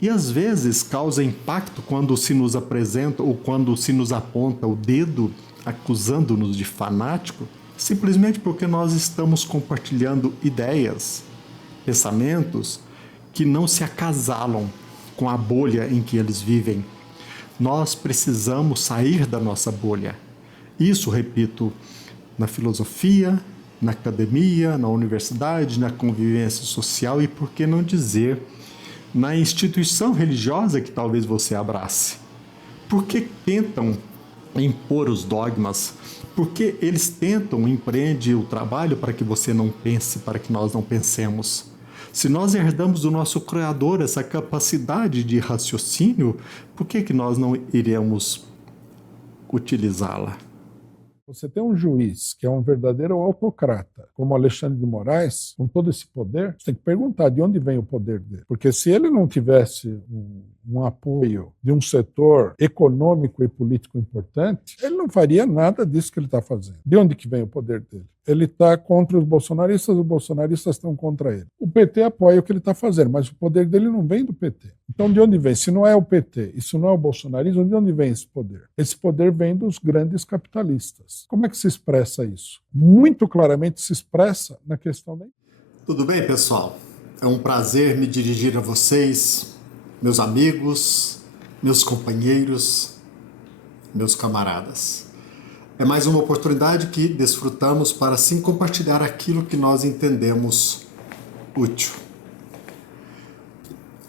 E às vezes causa impacto quando se nos apresenta ou quando se nos aponta o dedo acusando-nos de fanático, simplesmente porque nós estamos compartilhando ideias, pensamentos que não se acasalam com a bolha em que eles vivem. Nós precisamos sair da nossa bolha. Isso, repito, na filosofia, na academia, na universidade, na convivência social e, por que não dizer, na instituição religiosa que talvez você abrace. Por que tentam impor os dogmas? Por que eles tentam empreender o trabalho para que você não pense, para que nós não pensemos? Se nós herdamos do nosso Criador essa capacidade de raciocínio, por que nós não iremos utilizá-la? Você tem um juiz que é um verdadeiro autocrata, como Alexandre de Moraes, com todo esse poder, você tem que perguntar de onde vem o poder dele. Porque se ele não tivesse um apoio de um setor econômico e político importante, ele não faria nada disso que ele está fazendo. De onde que vem o poder dele? Ele está contra os bolsonaristas estão contra ele. O PT apoia o que ele está fazendo, mas o poder dele não vem do PT. Então, de onde vem? Se não é o PT, isso não é o bolsonarismo, de onde vem esse poder? Esse poder vem dos grandes capitalistas. Como é que se expressa isso? Muito claramente se expressa na questão da... Tudo bem, pessoal? É um prazer me dirigir a vocês, meus amigos, meus companheiros, meus camaradas. É mais uma oportunidade que desfrutamos para assim compartilhar aquilo que nós entendemos útil.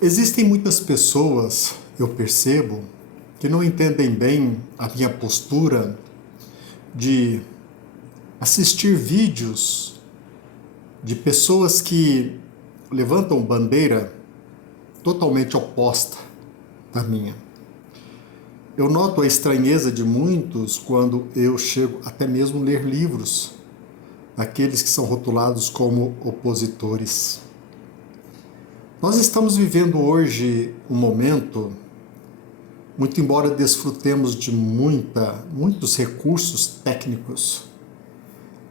Existem muitas pessoas, eu percebo, que não entendem bem a minha postura de assistir vídeos de pessoas que levantam bandeira totalmente oposta da minha. Eu noto a estranheza de muitos quando eu chego até mesmo a ler livros daqueles que são rotulados como opositores. Nós estamos vivendo hoje um momento, muito embora desfrutemos de muitos recursos técnicos,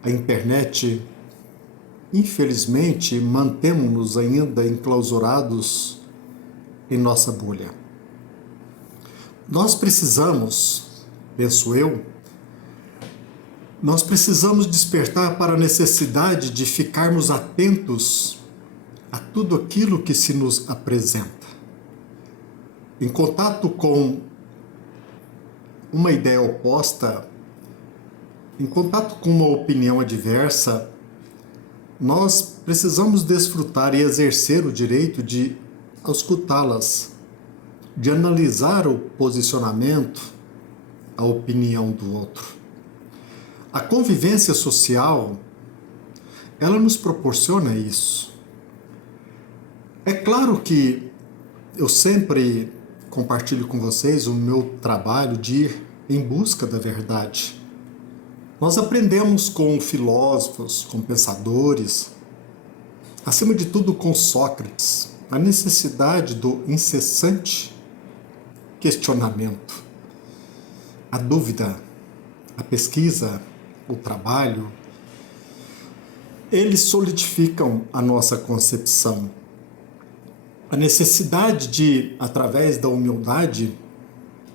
a internet, infelizmente, mantemos-nos ainda enclausurados em nossa bolha. Nós precisamos, penso eu, nós precisamos despertar para a necessidade de ficarmos atentos a tudo aquilo que se nos apresenta. Em contato com uma ideia oposta, em contato com uma opinião adversa, nós precisamos desfrutar e exercer o direito de escutá-las, de analisar o posicionamento, a opinião do outro. A convivência social, ela nos proporciona isso. É claro que eu sempre compartilho com vocês o meu trabalho de ir em busca da verdade. Nós aprendemos com filósofos, com pensadores, acima de tudo com Sócrates, a necessidade do incessante questionamento, a dúvida, a pesquisa, o trabalho. Eles solidificam a nossa concepção. A necessidade de, através da humildade,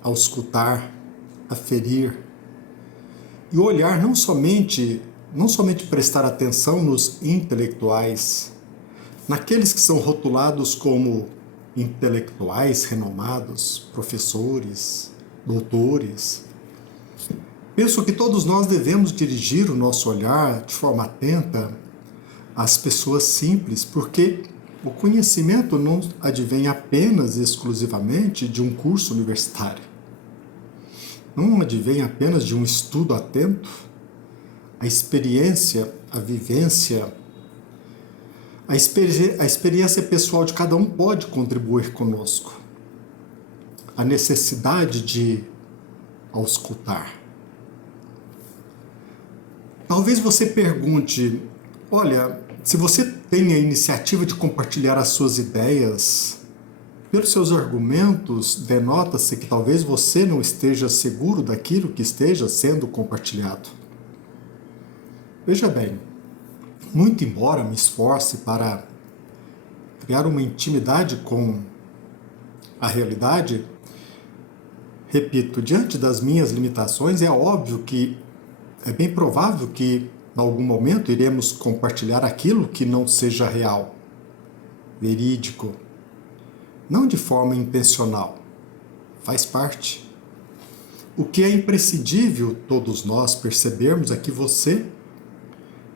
ao escutar, a ferir, e olhar não somente prestar atenção nos intelectuais, naqueles que são rotulados como intelectuais renomados, professores, doutores. Penso que todos nós devemos dirigir o nosso olhar de forma atenta às pessoas simples, porque o conhecimento não advém apenas e exclusivamente de um curso universitário. Não advém apenas de um estudo atento. A experiência, a vivência, a experiência pessoal de cada um pode contribuir conosco. A necessidade de auscultar. Talvez você pergunte, olha, se você tem a iniciativa de compartilhar as suas ideias, pelos seus argumentos, denota-se que talvez você não esteja seguro daquilo que esteja sendo compartilhado. Veja bem, muito embora me esforce para criar uma intimidade com a realidade, repito, diante das minhas limitações, é óbvio que é bem provável que em algum momento iremos compartilhar aquilo que não seja real, verídico, não de forma intencional, faz parte. O que é imprescindível todos nós percebermos é que você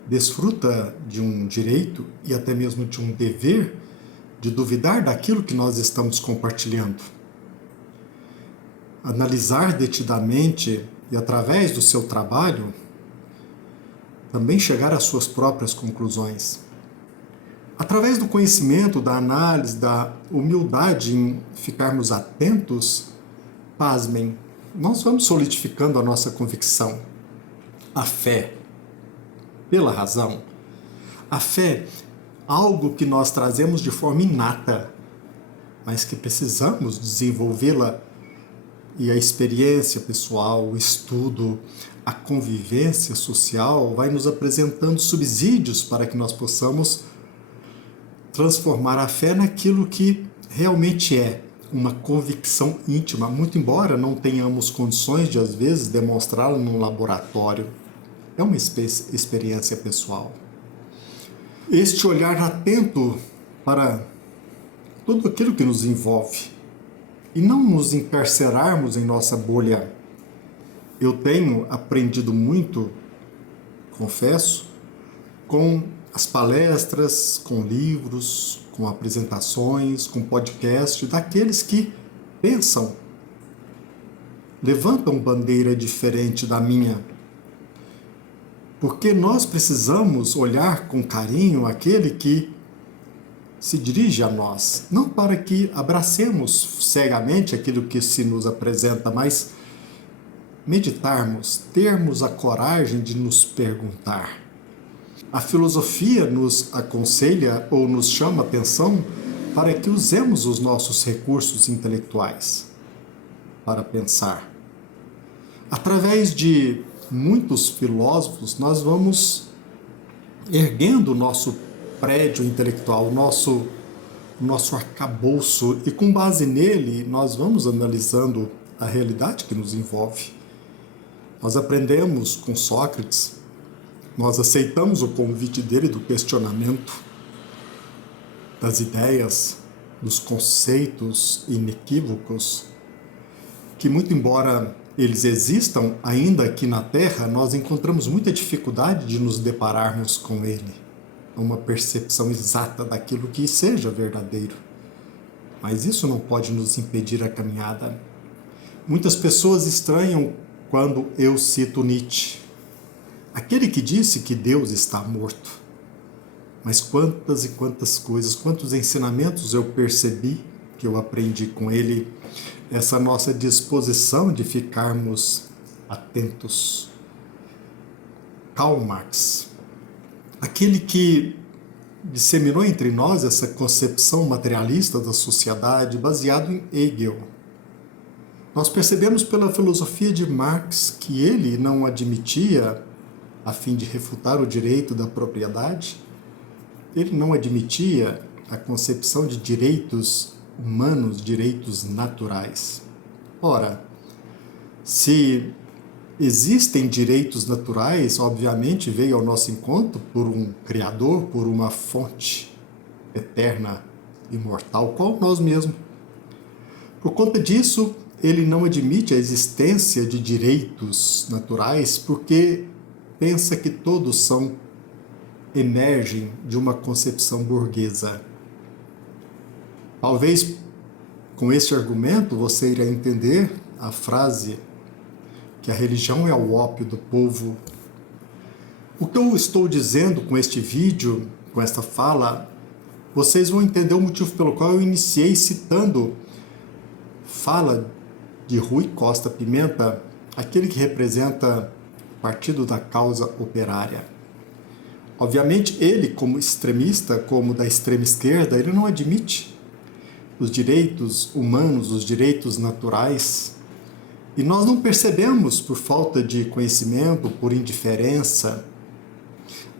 desfruta de um direito e até mesmo de um dever de duvidar daquilo que nós estamos compartilhando. Analisar detidamente e através do seu trabalho também chegar às suas próprias conclusões. Através do conhecimento, da análise, da humildade em ficarmos atentos, pasmem, nós vamos solidificando a nossa convicção. A fé, pela razão. A fé, algo que nós trazemos de forma inata, mas que precisamos desenvolvê-la, e a experiência pessoal, o estudo, a convivência social vai nos apresentando subsídios para que nós possamos transformar a fé naquilo que realmente é uma convicção íntima, muito embora não tenhamos condições de, às vezes, demonstrá-la num laboratório. É uma experiência pessoal. Este olhar atento para tudo aquilo que nos envolve e não nos encarcerarmos em nossa bolha. Eu tenho aprendido muito, confesso, com as palestras, com livros, com apresentações, com podcast, daqueles que pensam, levantam bandeira diferente da minha. Porque nós precisamos olhar com carinho aquele que se dirige a nós, não para que abracemos cegamente aquilo que se nos apresenta, mas meditarmos, termos a coragem de nos perguntar. A filosofia nos aconselha ou nos chama a atenção para que usemos os nossos recursos intelectuais para pensar. Através de muitos filósofos, nós vamos erguendo o nosso prédio intelectual, o nosso arcabouço, e com base nele nós vamos analisando a realidade que nos envolve. Nós aprendemos com Sócrates, nós aceitamos o convite dele do questionamento das ideias, dos conceitos inequívocos, que muito embora eles existam ainda aqui na Terra, nós encontramos muita dificuldade de nos depararmos com ele, uma percepção exata daquilo que seja verdadeiro. Mas isso não pode nos impedir a caminhada. Muitas pessoas estranham quando eu cito Nietzsche, aquele que disse que Deus está morto. Mas quantas e quantas coisas, quantos ensinamentos eu percebi, que eu aprendi com ele, essa nossa disposição de ficarmos atentos. Karl Marx, aquele que disseminou entre nós essa concepção materialista da sociedade baseado em Hegel. Nós percebemos pela filosofia de Marx que ele não admitia, a fim de refutar o direito da propriedade, ele não admitia a concepção de direitos humanos, direitos naturais. Ora, se existem direitos naturais, obviamente veio ao nosso encontro por um Criador, por uma fonte eterna, imortal, qual nós mesmos. Por conta disso, ele não admite a existência de direitos naturais porque pensa que todos emergem de uma concepção burguesa. Talvez com este argumento você irá entender a frase que a religião é o ópio do povo. O que eu estou dizendo com este vídeo, com esta fala, vocês vão entender o motivo pelo qual eu iniciei citando fala de Rui Costa Pimenta, aquele que representa o Partido da Causa Operária. Obviamente, ele, como extremista, como da extrema esquerda, ele não admite os direitos humanos, os direitos naturais. E nós não percebemos, por falta de conhecimento, por indiferença,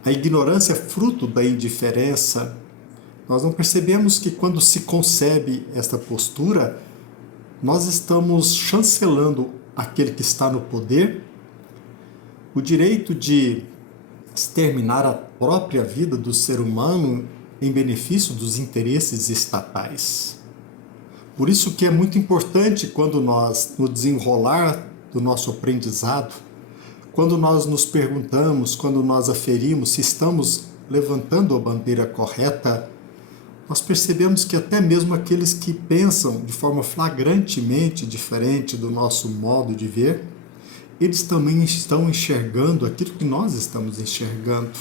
a ignorância é fruto da indiferença. Nós não percebemos que quando se concebe esta postura, nós estamos chancelando aquele que está no poder o direito de exterminar a própria vida do ser humano em benefício dos interesses estatais. Por isso que é muito importante quando nós, no desenrolar do nosso aprendizado, quando nós nos perguntamos, quando nós aferimos se estamos levantando a bandeira correta, nós percebemos que até mesmo aqueles que pensam de forma flagrantemente diferente do nosso modo de ver, eles também estão enxergando aquilo que nós estamos enxergando.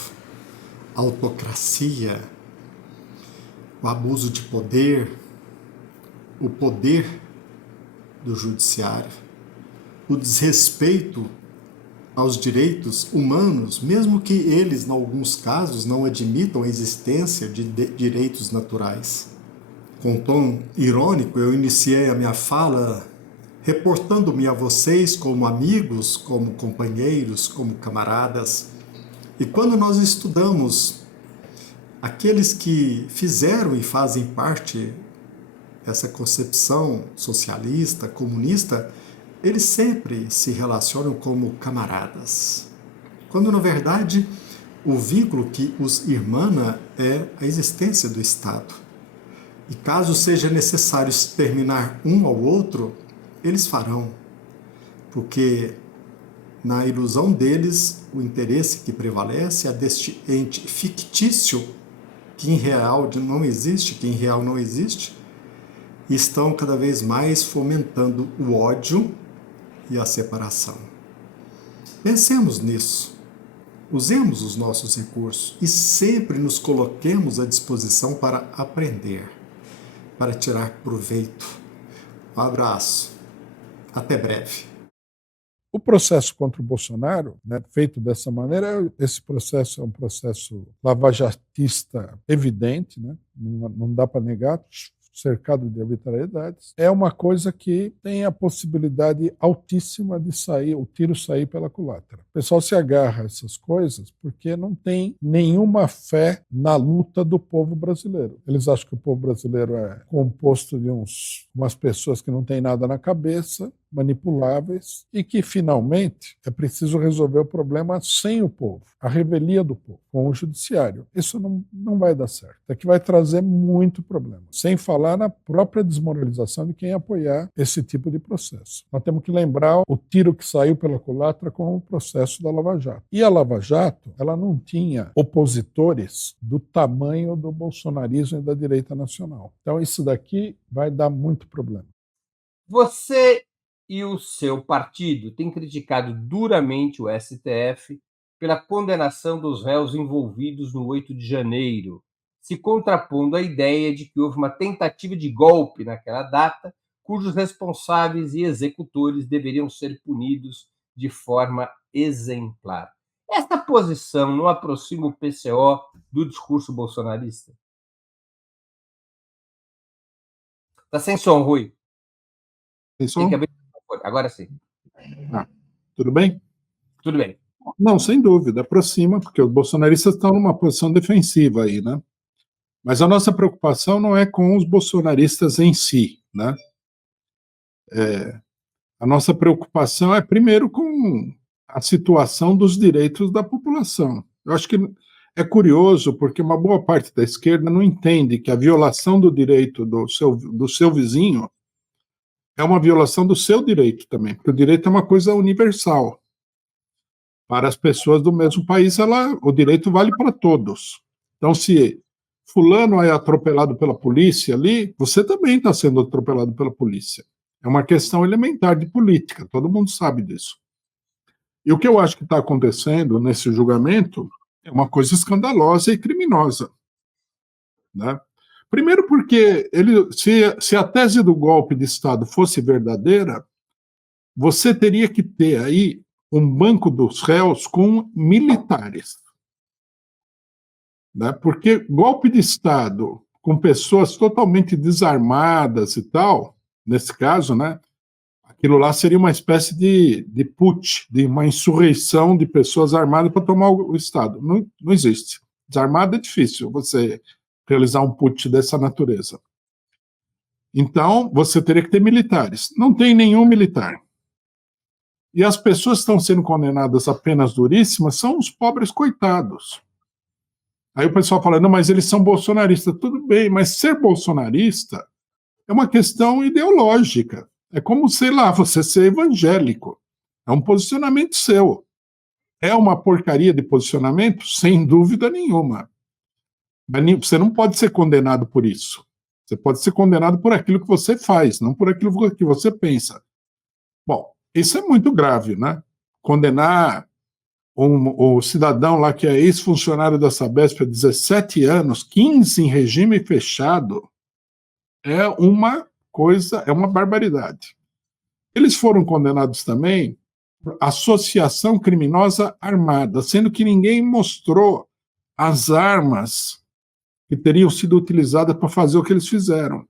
A autocracia, o abuso de poder, o poder do judiciário, o desrespeito aos direitos humanos, mesmo que eles, em alguns casos, não admitam a existência de direitos naturais. Com um tom irônico, eu iniciei a minha fala reportando-me a vocês como amigos, como companheiros, como camaradas. E quando nós estudamos aqueles que fizeram e fazem parte dessa concepção socialista, comunista, eles sempre se relacionam como camaradas. Quando, na verdade, o vínculo que os irmana é a existência do Estado. E caso seja necessário exterminar um ao outro, eles farão. Porque, na ilusão deles, o interesse que prevalece é deste ente fictício, que em real não existe, que em real não existe, e estão cada vez mais fomentando o ódio e a separação. Pensemos nisso. Usemos os nossos recursos e sempre nos coloquemos à disposição para aprender, para tirar proveito. Um abraço. Até breve. O processo contra o Bolsonaro, né, feito dessa maneira, esse processo é um processo lavajatista evidente, né, não dá para negar, cercado de arbitrariedades, é uma coisa que tem a possibilidade altíssima de sair, o tiro sair pela culatra. O pessoal se agarra a essas coisas porque não tem nenhuma fé na luta do povo brasileiro. Eles acham que o povo brasileiro é composto de umas pessoas que não têm nada na cabeça, manipuláveis, e que finalmente é preciso resolver o problema sem o povo, a revelia do povo, com o judiciário. Isso não vai dar certo. É que vai trazer muito problema. Sem falar na própria desmoralização de quem apoiar esse tipo de processo. Nós temos que lembrar o tiro que saiu pela culatra com o processo da Lava Jato. E a Lava Jato, ela não tinha opositores do tamanho do bolsonarismo e da direita nacional. Então isso daqui vai dar muito problema. Você e o seu partido têm criticado duramente o STF pela condenação dos réus envolvidos no 8 de janeiro, se contrapondo à ideia de que houve uma tentativa de golpe naquela data, cujos responsáveis e executores deveriam ser punidos de forma exemplar. Esta posição não aproxima o PCO do discurso bolsonarista? Está sem som, Rui. Sem som? Agora sim. Tudo bem? Tudo bem. Não, sem dúvida, aproxima, porque os bolsonaristas estão numa posição defensiva aí, né? Mas a nossa preocupação não é com os bolsonaristas em si, né? A nossa preocupação é, primeiro, com a situação dos direitos da população. Eu acho que é curioso, porque uma boa parte da esquerda não entende que a violação do direito do seu vizinho é uma violação do seu direito também, porque o direito é uma coisa universal. Para as pessoas do mesmo país, o direito vale para todos. Então, se fulano é atropelado pela polícia ali, você também está sendo atropelado pela polícia. É uma questão elementar de política, todo mundo sabe disso. E o que eu acho que está acontecendo nesse julgamento é uma coisa escandalosa e criminosa, né? Primeiro porque se a tese do golpe de Estado fosse verdadeira, você teria que ter aí um banco dos réus com militares, né? Porque golpe de Estado com pessoas totalmente desarmadas e tal, nesse caso, né? Aquilo lá seria uma espécie de putsch, de uma insurreição de pessoas armadas para tomar o Estado. Não existe. Desarmado é difícil você realizar um putsch dessa natureza. Então, você teria que ter militares. Não tem nenhum militar. E as pessoas que estão sendo condenadas a penas duríssimas são os pobres coitados. Aí o pessoal fala, não, mas eles são bolsonaristas. Tudo bem, mas ser bolsonarista é uma questão ideológica. É como, sei lá, você ser evangélico. É um posicionamento seu. É uma porcaria de posicionamento? Sem dúvida nenhuma. Mas você não pode ser condenado por isso. Você pode ser condenado por aquilo que você faz, não por aquilo que você pensa. Bom, isso é muito grave, né? Condenar o cidadão lá que é ex-funcionário da Sabesp há 17 anos, 15 em regime fechado, é uma coisa, é uma barbaridade. Eles foram condenados também por associação criminosa armada, sendo que ninguém mostrou as armas que teriam sido utilizadas para fazer o que eles fizeram.